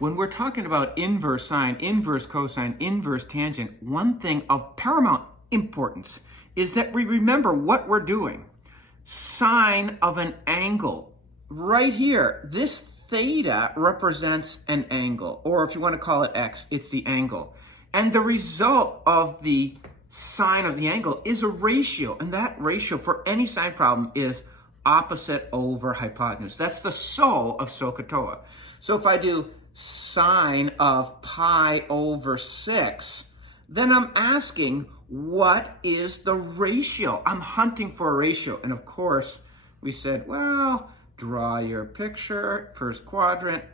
When we're talking about inverse sine, inverse cosine, inverse tangent, one thing of paramount importance is that we remember what we're doing. Sine of an angle. Right here, this theta represents an angle, or if you want to call it x, it's the angle. And the result of the sine of the angle is a ratio, and that ratio for any sine problem is opposite over hypotenuse. That's the SO of SOHCAHTOA. So if I do sine of pi over 6, then I'm asking, what is the ratio? I'm hunting for a ratio. And of course, we said, well, draw your picture, first quadrant,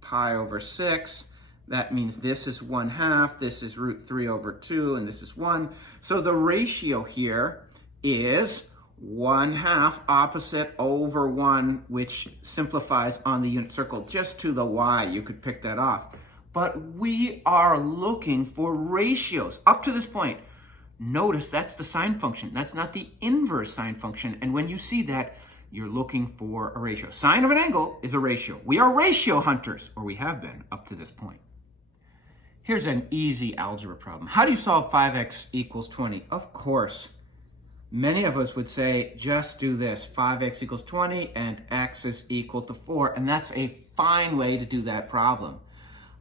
pi over 6. That means this is 1/2, this is root 3 over 2, and this is 1. So the ratio here is 1/2 opposite over 1, which simplifies on the unit circle just to the y. You could pick that off. But we are looking for ratios. Up to this point, notice that's the sine function. That's not the inverse sine function. And when you see that, you're looking for a ratio. Sine of an angle is a ratio. We are ratio hunters, or we have been up to this point. Here's an easy algebra problem. How do you solve 5x equals 20? Of course, many of us would say, just do this. 5x equals 20 and x is equal to 4. And that's a fine way to do that problem.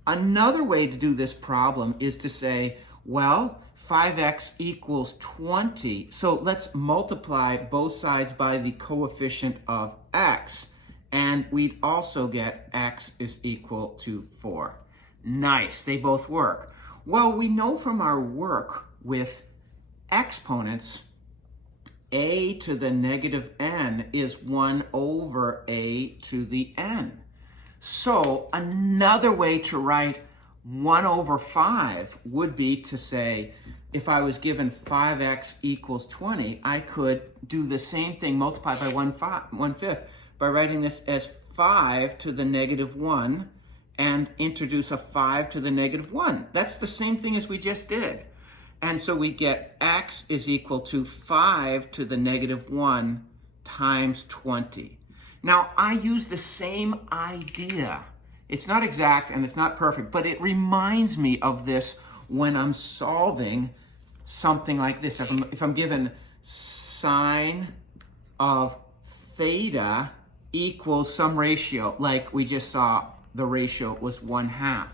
Another way to do this problem is to say, well, 5x equals 20. So let's multiply both sides by the coefficient of x. And we'd also get x is equal to 4. Nice, they both work. Well, we know from our work with exponents, a to the negative n is 1 over a to the n. So another way to write 1 over 5 would be to say, if I was given 5x equals 20, I could do the same thing, multiply by 1/5, by writing this as 5 to the negative 1 and introduce a 5 to the negative 1. That's the same thing as we just did. And so we get x is equal to 5 to the negative 1 times 20. Now, I use the same idea. It's not exact and it's not perfect, but it reminds me of this when I'm solving something like this. If I'm given sine of theta equals some ratio, like we just saw, the ratio was 1/2.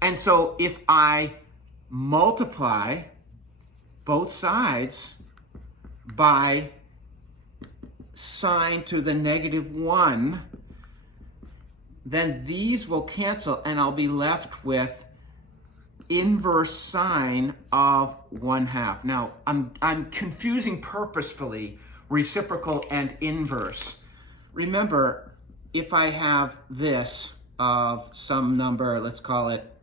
And so if I multiply both sides by sine to the negative 1, then these will cancel and I'll be left with inverse sine of 1/2. Now, I'm confusing purposefully reciprocal and inverse. Remember, if I have this of some number, let's call it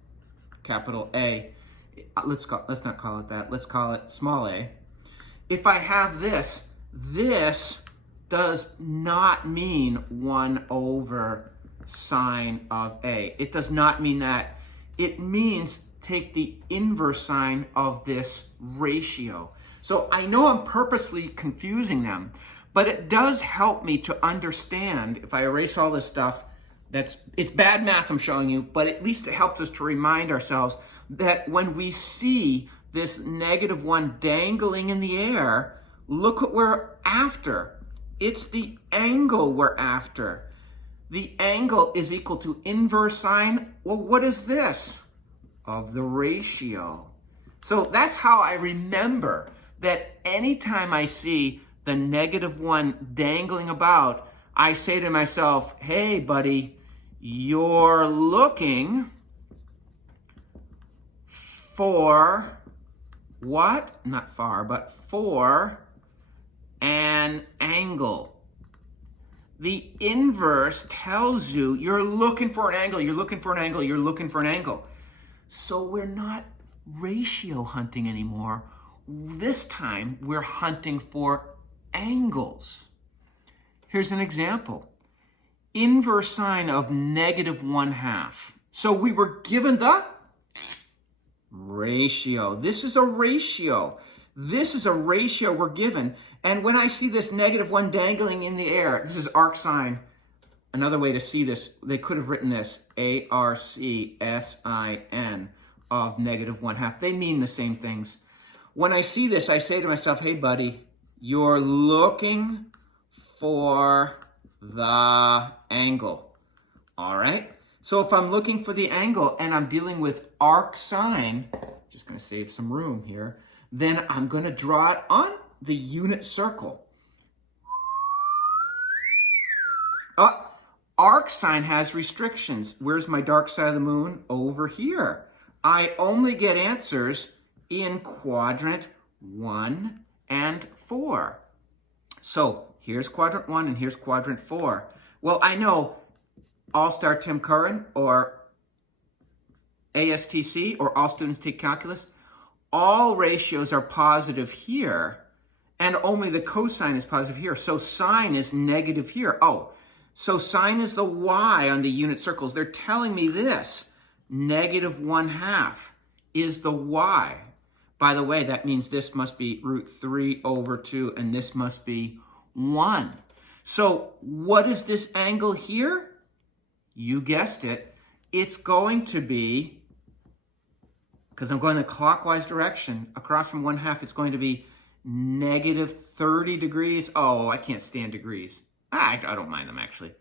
capital A. Let's not call it that. Let's call it small a. If I have this, this does not mean 1 over sine of A. It does not mean that. It means take the inverse sine of this ratio. So I know I'm purposely confusing them, but it does help me to understand, if I erase all this stuff, it's bad math I'm showing you, but at least it helps us to remind ourselves that when we see this negative 1 dangling in the air, look what we're after. It's the angle we're after. The angle is equal to inverse sine. Well, what is this? Of the ratio. So that's how I remember that anytime I see the negative 1 dangling about, I say to myself, hey, buddy, you're looking for what? Not far, but for an angle. The inverse tells you you're looking for an angle, you're looking for an angle, you're looking for an angle. So we're not ratio hunting anymore. This time we're hunting for angles. Here's an example. Inverse sine of negative 1/2. So we were given the ratio. This is a ratio. This is a ratio we're given. And when I see this negative 1 dangling in the air, this is arc sine another way to see this, they could have written this ARCSIN of -1/2. They mean the same things. When I see this, I say to myself, hey, buddy, you're looking for the angle. All right? So if I'm looking for the angle and I'm dealing with arc sine, just going to save some room here, then I'm going to draw it on the unit circle. Arc sine has restrictions. Where's my dark side of the moon? Over here. I only get answers in quadrant 1 and 4. So here's quadrant 1 and here's quadrant 4. Well, I know All-Star Tim Curran or ASTC or All Students Take Calculus, all ratios are positive here and only the cosine is positive here. So sine is negative here. Oh, so sine is the y on the unit circles. They're telling me this, -1/2 is the y. By the way, that means this must be √3/2 and this must be 1. So what is this angle here? You guessed it. It's going to be, because I'm going the clockwise direction, across from 1/2, it's going to be -30 degrees. Oh, I can't stand degrees. I don't mind them, actually.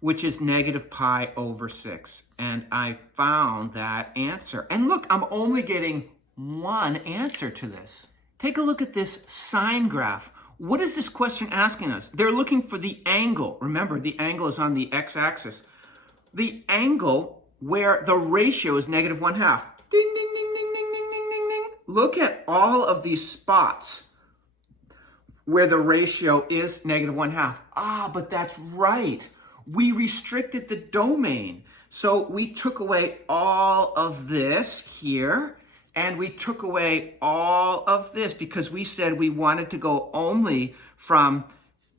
Which is -π/6. And I found that answer. And look, I'm only getting one answer to this. Take a look at this sine graph. What is this question asking us? They're looking for the angle. Remember, the angle is on the x-axis. The angle where the ratio is -1/2. Ding, ding, ding, ding, ding, ding, ding, ding, ding. Look at all of these spots where the ratio is -1/2. Ah, but that's right. We restricted the domain. So we took away all of this here, and we took away all of this because we said we wanted to go only from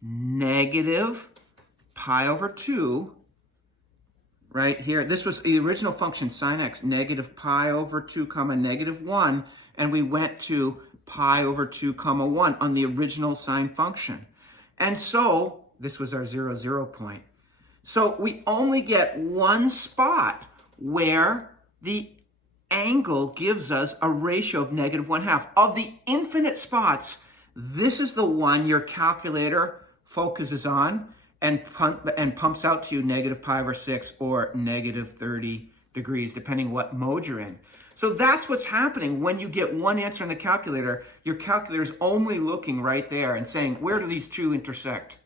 -π/2, right here. This was the original function, sine x, -π/2, -1, and we went to π/2, 1 on the original sine function. And so this was our 0, 0 point. So we only get one spot where the angle gives us a ratio of -1/2. Of the infinite spots, this is the one your calculator focuses on and pumps out to you -π/6 or -30 degrees, depending what mode you're in. So that's what's happening when you get one answer in the calculator. Your calculator is only looking right there and saying, where do these two intersect?